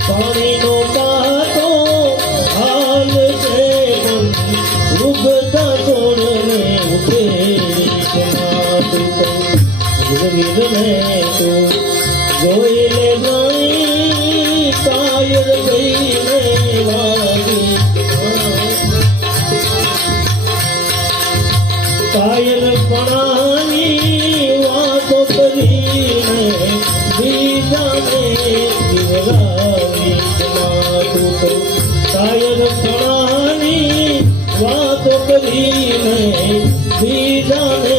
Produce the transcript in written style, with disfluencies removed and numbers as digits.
પાણીનો કાંટો હાલ છે ઉગતા છોડને ઉભેલી છે માતું ગીરને તો જોઈ લે નહીં કાયર ગઈને વાગી કાયર પણાની વાતો કરીને બીજાને જીવડાવી જમાતું તો કાયર પણાની વાતો કરીને બીજાને